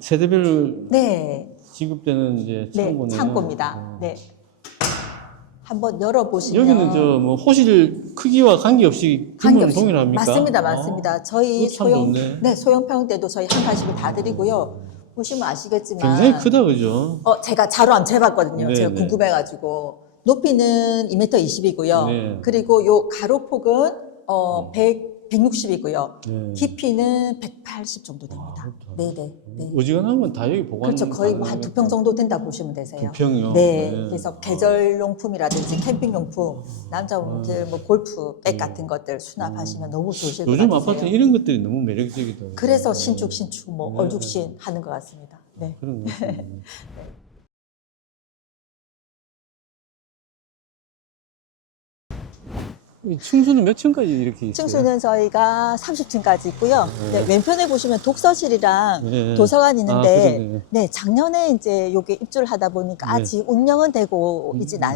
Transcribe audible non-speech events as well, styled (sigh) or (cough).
세대별 네, 지급되는 이제 네, 창고네요. 창고입니다. 어. 네. 한번 열어보시면 여기는 저 뭐 호실 크기와 관계없이 규모는 관계없이 동일합니까? 맞습니다, 맞습니다. 저희 그거 참 소형 좋네. 네 소형평 때도 저희 한 가지를 다 드리고요. 보시면 아시겠지만 굉장히 크다 그죠? 어 제가 자로 한번 재봤거든요. 네, 제가 네. 궁금해가지고 높이는 2m 20이고요. 네. 그리고 요 가로폭은 어 100, 160이고요. 네. 깊이는 180 정도 됩니다. 아. 네네. 네. 어지간한 건다 여기 보관. 그렇죠. 거의 뭐 한 두 평 정도 된다 보시면 되세요. 두 평이요. 네, 네. 그래서 계절용품이라든지 캠핑용품, 남자분들 뭐 골프 백 같은 것들 수납하시면 너무 좋으실 것 음. 요즘 같아요. 아파트 이런 것들이 너무 매력적이다. 그래서 신축 신축 뭐 네. 얼죽신 하는 것 같습니다. 네. 그런 거. (laughs) 층수는 몇 층까지 이렇게 있어요? 층수는 저희가 30층까지 있고요. 네. 네, 왼편에 보시면 독서실이랑 네. 도서관이 아, 있는데 그러네. 네, 작년에 이제 요게 입주를 하다 보니까 네. 아직 운영은 되고 있진 않습니다.